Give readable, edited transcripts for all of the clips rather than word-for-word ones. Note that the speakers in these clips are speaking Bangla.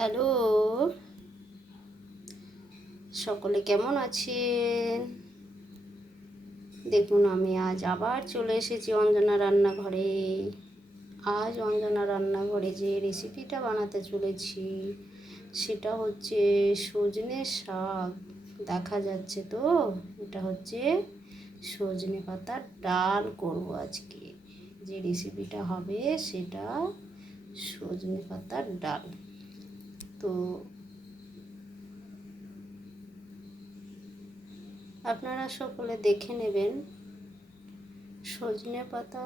হ্যালো, সকলে কেমন আছেন? দেখুন, আমি আজ আবার চলে এসেছি অঞ্জনা রান্নাঘরে। আজ অঞ্জনা রান্নাঘরে যে রেসিপিটা বানাতে চলেছি সেটা হচ্ছে সজনে শাক। দেখা যাচ্ছে তো, এটা হচ্ছে সজনে পাতার ডাল করব আজকে। যে রেসিপিটা হবে সেটা সজনে পাতার ডাল। তো আপনারা সকলে দেখে নেবেন সজনে পাতা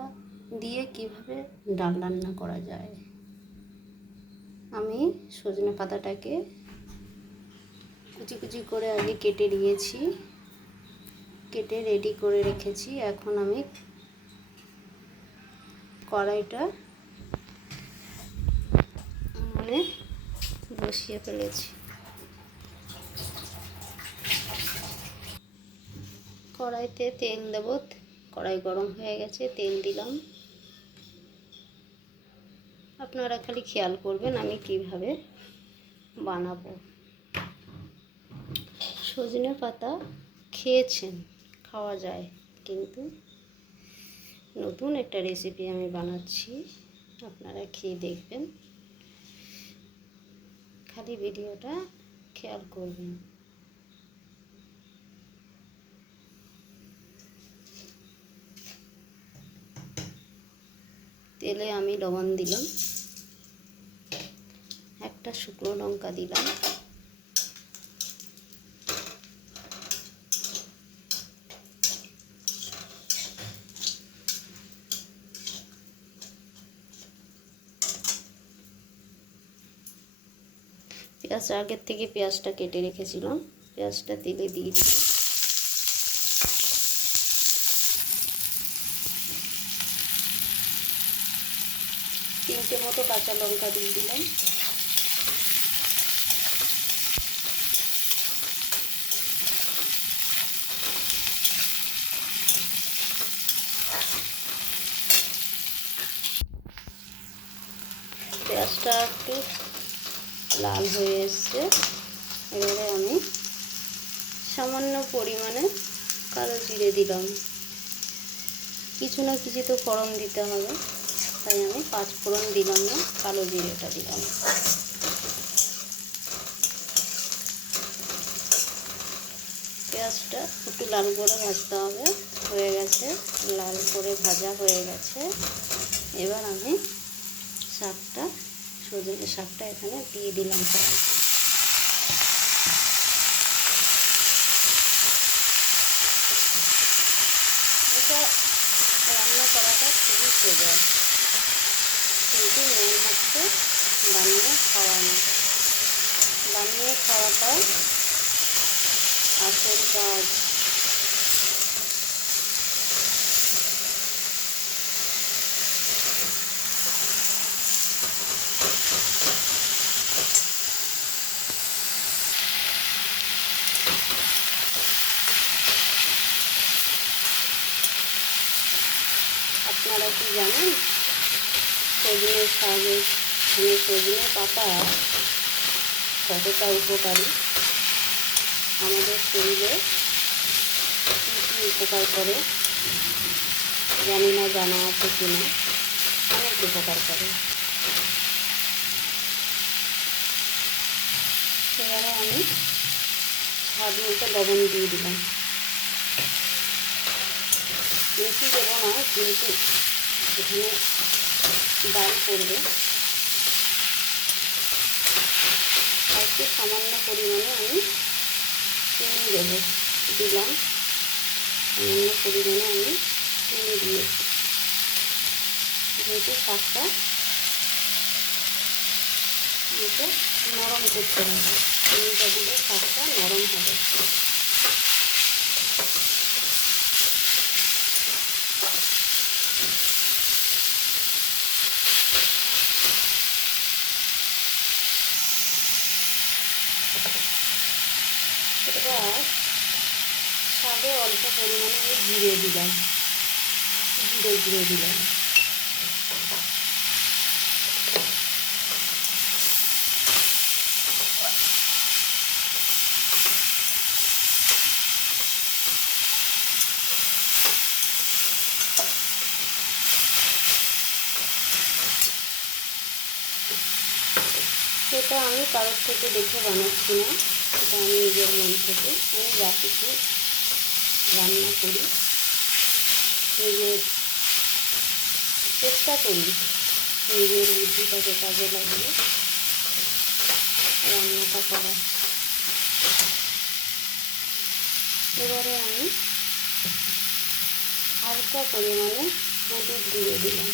দিয়ে কিভাবে ডাল রান্না করা যায়। আমি সজনে পাতাটাকে কুচি কুচি করে আগে কেটে নিয়েছি, কেটে রেডি করে রেখেছি। এখন আমি কড়াইটা বসিয়ে ফেলেছি। কড়াইতে তেল দেব। কড়াই গরম হয়ে গেছে, তেল দিলাম। আপনারা খালি খেয়াল করবেন আমি কিভাবে বানাবো। সজনে পাতা খেয়েছেন, খাওয়া যায়, কিন্তু নতুন একটা রেসিপি আমি বানাচ্ছি, আপনারা খেয়ে দেখবেন। খালি ভিডিওটা খেয়াল করবেন। তেলে আমি লবণ দিলাম, একটা শুকনো লঙ্কা দিলাম, পেঁয়াজ আগের থেকে পেঁয়াজটা কেটে রেখেছিলাম, পেঁয়াজটা তেলে দিয়ে দিলাম। তিনটে মতো কাঁচা লঙ্কা দিয়ে দিলাম। পেঁয়াজটা একটু লাল হয়ে এসছে। এবারে আমি সামান্য পরিমাণে কালো জিরে দিলাম। কিছু না কিছু তো ফোড়ন দিতে হবে, তাই আমি 5 ফোড়ন দিলাম না, কালো জিরেটা দিলাম। পেঁয়াজটা একটু লাল করে ভাজতে হবে। হয়ে গেছে, লাল করে ভাজা হয়ে গেছে। এবার আমি সজনে শাকটা এখানে দিয়ে দিলাম কড়াইতে। এটা রান্না করাটা খুবই সোজা, কিন্তু মেন হচ্ছে বানিয়ে খাওয়ানো। বানিয়ে খাওয়াটাই আসল কাজ। আপনারা কি জানেন সজনে শাকের সজনে পাতা কতটা উপকারী? আমাদের শরীরে কী কী উপকার করে জানি না, জানা আছে কিনা। অনেক উপকার করে। এবারে আমি স্বাদ মতো লবণ দিয়ে দিলাম। বেশি দেবো না, কিন্তু এখানে ডাল পড়বে। একটু সামান্য পরিমাণে আমি চিনি দিলাম। সামান্য পরিমাণে আমি চিনি দিয়েছি, যেহেতু শাকটা আমাকে নরম করতে হবে। চিনিটা দিলে শাকটা নরম হবে। এবার শাকে অল্প পরিমাণে আমি জিরে দিলাম। সেটা আমি কারোর থেকে দেখে বানাচ্ছি না, সেটা আমি নিজের মন থেকে আমি যা কিছু রান্না করি নিজের চেষ্টা করি নিজের বুদ্ধিটাকে কাজে লাগিয়ে রান্নাটা করা। এবারে আমি হালকা পরিমাণে হলুদ দিয়ে দিলাম।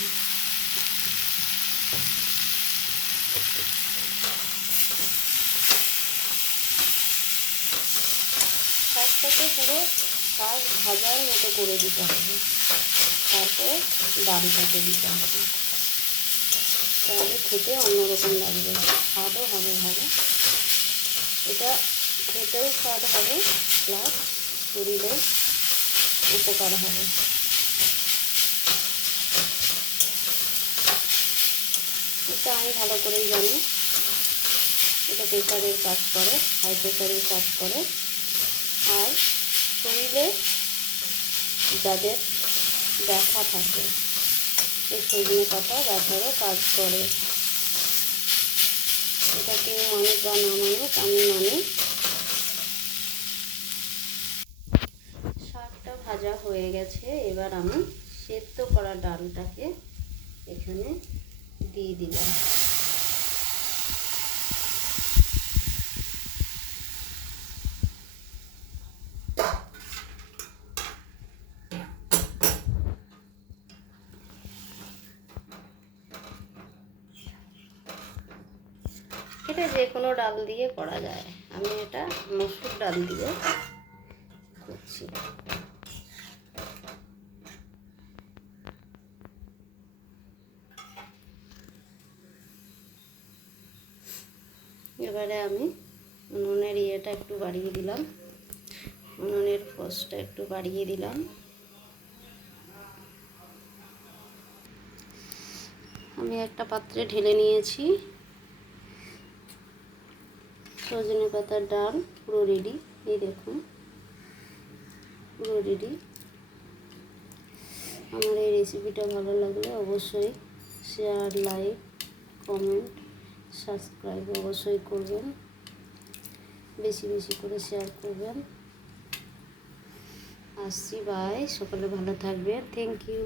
শাকটাকে পুরো শাক ভাজার মতো করে দিতে হবে, তারপর ডালটাকে দিতে হবে, তাহলে খেতে অন্যরকম লাগবে, স্বাদও হবে ভালো। এটা খেতেও স্বাদ হবে প্লাস শরীরেও উপকার হবে। এটা আমি ভালো করেই জানি, এটা প্রেশারের কাজ করে, হাই প্রেশারের কাজ করে। আর শরীরে যাদের ব্যথা থাকে এই সজনে পাতা ব্যথারও কাজ করে। এটা কেউ মানুষ বা না মানুষ, আমি মানি। শাকটা ভাজা হয়ে গেছে, এবার আমি সেদ্ধ করা ডালটাকে এখানে দিয়ে দিলাম। এটা যে কোনো ডাল দিয়ে করা যায়, আমি এটা মসুর ডাল দিয়ে করছি। এবারে আমি উনুনের ইয়েটা একটু বাড়িয়ে দিলাম, উনুনের ফোসটা একটু বাড়িয়ে দিলাম। আমি একটা পাত্রে ঢেলে নিয়েছি সজনে পাতার ডাল, পুরো রেডি। এই দেখুন পুরো রেডি। আমার এই রেসিপিটা ভালো লাগলে অবশ্যই শেয়ার, লাইক, কমেন্ট, সাবস্ক্রাইব অবশ্যই করবেন, বেশি বেশি করে শেয়ার করবেন। আসছি, বাই, সকলে ভালো থাকবেন, থ্যাংক ইউ।